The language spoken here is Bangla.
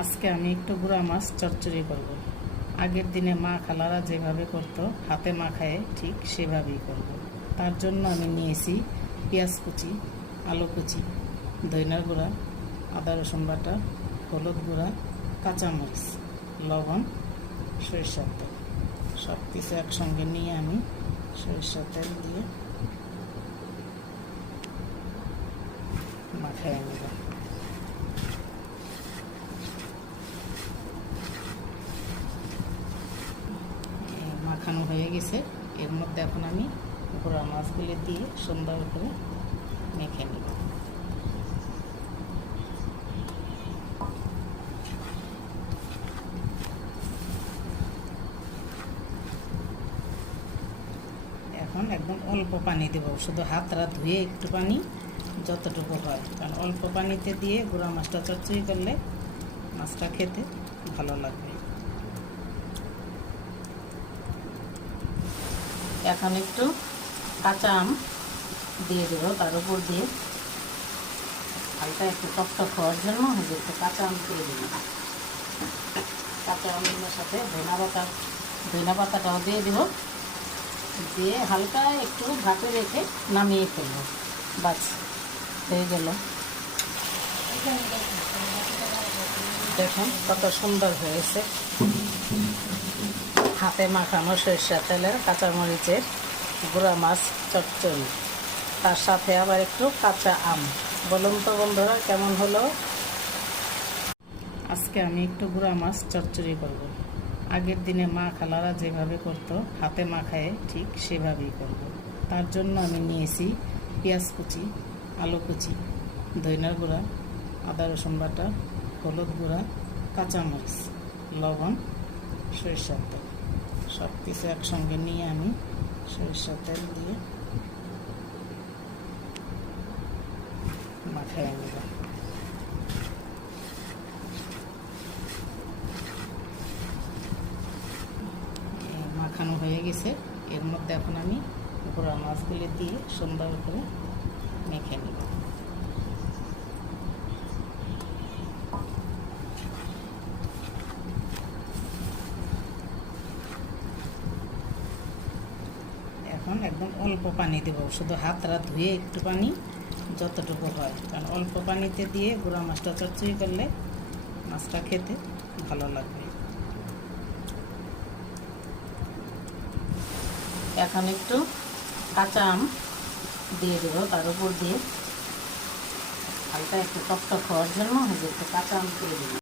আজকে আমি একটু গুঁড়া মাছ চচ্চড়ি করব। আগের দিনে মা খালারা যেভাবে করতো হাতে মাখায় ঠিক সেভাবেই করব। তার জন্য আমি নিয়েছি পেঁয়াজ কুচি, আলু কুচি, ধইনার গুঁড়া, আদা রসুন বাটা, হলুদ গুঁড়া, কাঁচামরিচ, লবণ, সরিষার তেল। সব কিছু একসঙ্গে নিয়ে আমি সরিষার তেল দিয়ে মাখায় নেব। মাখানো হয়ে গেছে। এর মধ্যে এখন আমি গুঁড়া মাছগুলি দিয়ে সুন্দর করে মেখে নেব। এখন একদম অল্প পানি দেব, শুধু হাতটা ধুয়ে একটু পানি যতটুকু হয়, কারণ অল্প পানিতে দিয়ে গুঁড়া মাছটা চচ্চড়ি করলে মাছটা খেতে ভালো লাগবে। এখন একটু কাঁচা আম দিয়ে দেবো তার উপর দিয়ে, হালকা একটু টকটক হওয়ার জন্য একটু কাঁচা আম দিয়ে দেবো। কাঁচা আমের সাথে ধনিয়া পাতাটাও দিয়ে দেবো, দিয়ে হালকা একটু ঢাকে রেখে নামিয়ে ফেলবো। বাস হয়ে গেল। দেখুন কত সুন্দর হয়েছে। হাতে মাখানো সরিষার তেলের কাঁচামরিচের গুঁড়া মাছ চচ্চড়ি, তার সাথে আবার একটু কাঁচা আম। বলুন তো বন্ধুরা কেমন হলো? আজকে আমি একটু গুঁড়া মাছ চচ্চড়ি করব। আগের দিনে মা খালারা যেভাবে করতো হাতে মাখায় ঠিক সেভাবেই করব। তার জন্য আমি নিয়েছি পেঁয়াজ কুচি, আলু কুচি, ধইনার গুঁড়া, আদা রসুন বাটা, হলুদ গুঁড়া, কাঁচামরিচ, লবণ, সরিষার তেল। সব কিছু একসঙ্গে নিয়ে আমি সরিষার তেল দিয়ে মাখায় নেব। মাখানো হয়ে গেছে। এর মধ্যে এখন আমি গুঁড়া মাছগুলি দিয়ে সুন্দর করে মেখে নেব। এখন একদম অল্প পানি দেব, শুধু হাতটা ধুয়ে একটু পানি যতটুকু হয়, কারণ অল্প পানিতে দিয়ে গুঁড়া মাছটা চচ্চড়ি করলে মাছটা খেতে ভালো লাগবে। এখন একটু কাঁচা আম দিয়ে দেবো তার উপর দিয়ে, হালকা একটু টকটক হওয়ার জন্য একটু কাঁচা আম দিয়ে দেবো।